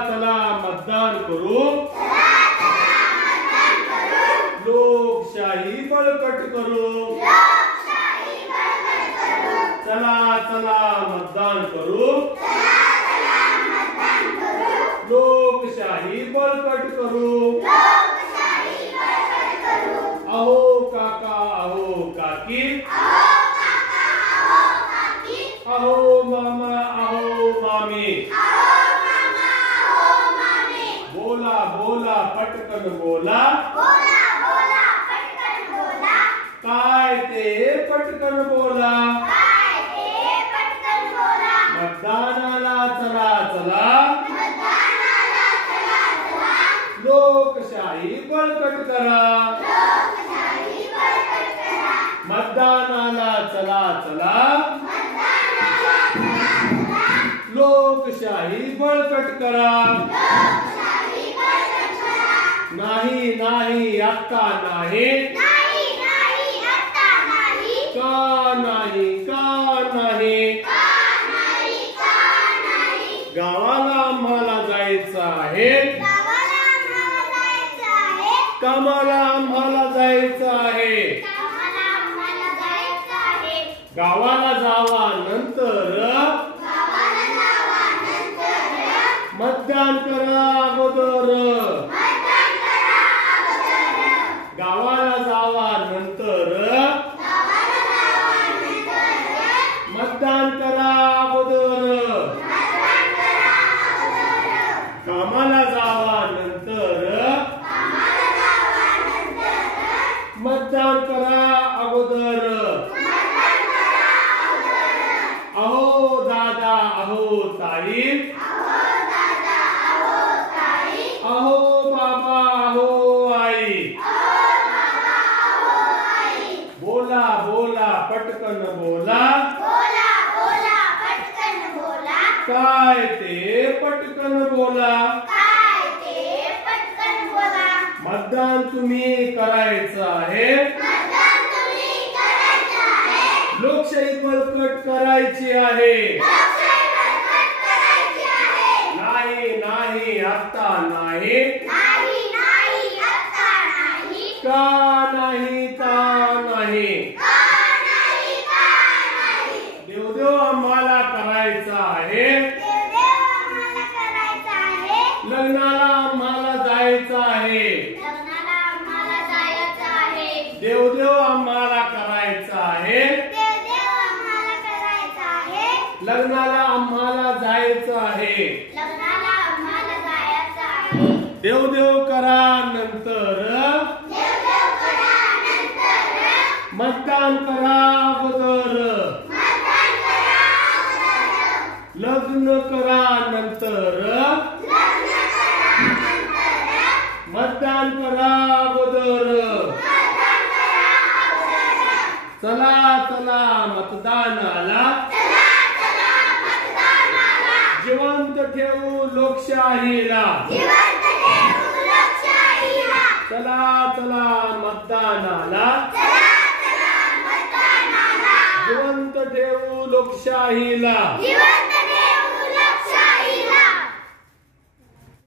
चला मतदान करू, लोकशाही बळकट करू। चला चला मतदान करू, लोकशाही बळकट करू। अहो काका अहो काकी, अहो मामा अहो मामी, बोला बोला पटकन बोला, काय ते पटकन बोला। मतदानाला चला चला, लोकशाही बळकट करा। मतदानाला चला चला, लोकशाही बळकट करा। नाही नाही आता नाही, का नाही का नाही, गावाला आम्हाला जायचं आहे, कामाला आम्हाला जायचं आहे। गावाला जावा नंतर, मतदान करा अगोदर। गावाला जावा नंतर, मतदान करा अगोदर। कामाला जावा नंतर, मतदान करा अगोदर। अहो दादा अहो ताई, अहो बाबा अहो आई, बोला बोला पटकन बोला, काय ते पटकन बोला। मतदान तुम्ही करायचं आहे, लोकशाही बळकट करायची आहे। नाही नाही आता नाही, का नाही का नाही, देवदेव आम्हाला करायचं आहे, लग्नाला आम्हाला जायचं आहे। देवदेव आम्हाला करायचं आहे, लग्नाला आम्हाला जायचं आहे। देवदेव करा नंतर, मतदान करा अगोदर। लग्न करा नंतर, मतदान करा अगोदर। चला चला मतदानाला, जिवंत ठेवू लोकशाहीला। चला चला मतदानाला, जिवंत ठेवू लोकशाहीला।